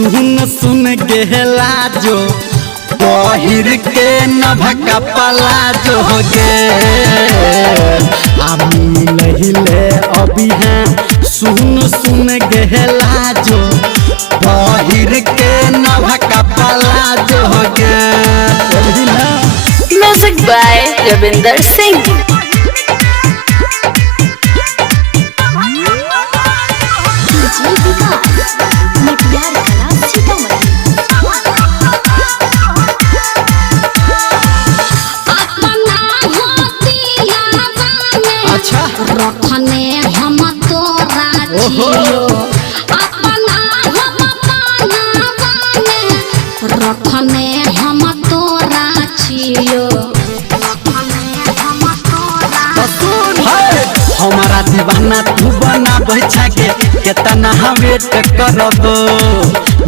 सुन सुन गेला जो पहिर के नभका पलाजो गे आमी लहिले अभी हैं सुन सुन गेला जो पहिर के नभका पलाजो गे। Music by Ravinder Singh. अच्छा रखने हम तोरा छियो अपना हम पानावाने रखने हम तोरा छियो हमारा दीवाना तू बना बैठा के केतना वेट करब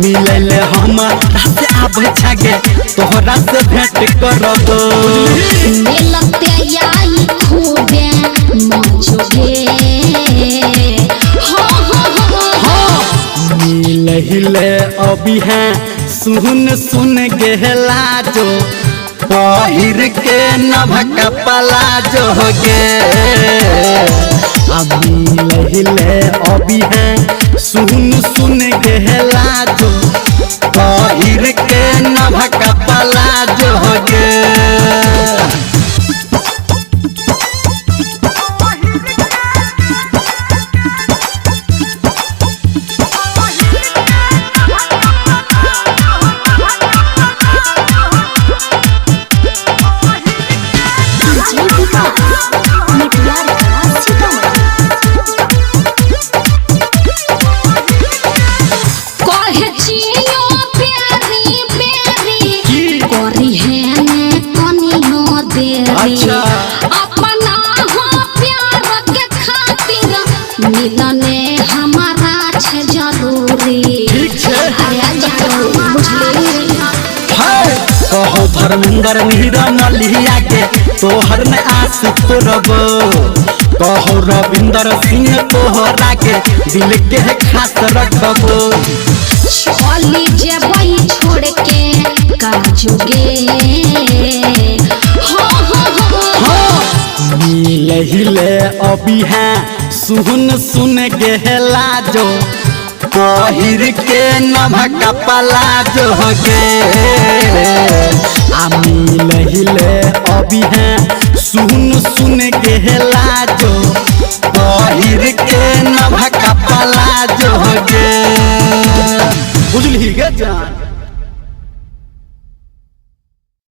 मिलले हमारा से आबै छागे तोहरा से भेंट करब मिलते आई खूबे मौजूदे हो मिलहिले अभी हैं सुन सुन गेला जो पहिर के नभका पलाजो गे अभी लहिले अभी हैं सुन सुन गेला जो पहिर के नभका पलाजो गे। अच्छा अपना हो प्यार के खातिर मिलने हमारा छे जरूरी ठीक छे अरे जरूर बुझली कहो धर्मेंद्र नीरा मलिया के तोहर में आस तोरब कहो रविंदर सिंह तोहरा के दिल के खास रखब चली जेबई छोड़ के काजुगे मिलहिले अभी हैं सुन सुन गेला जो पहिर के नभका पलाजो गे आमी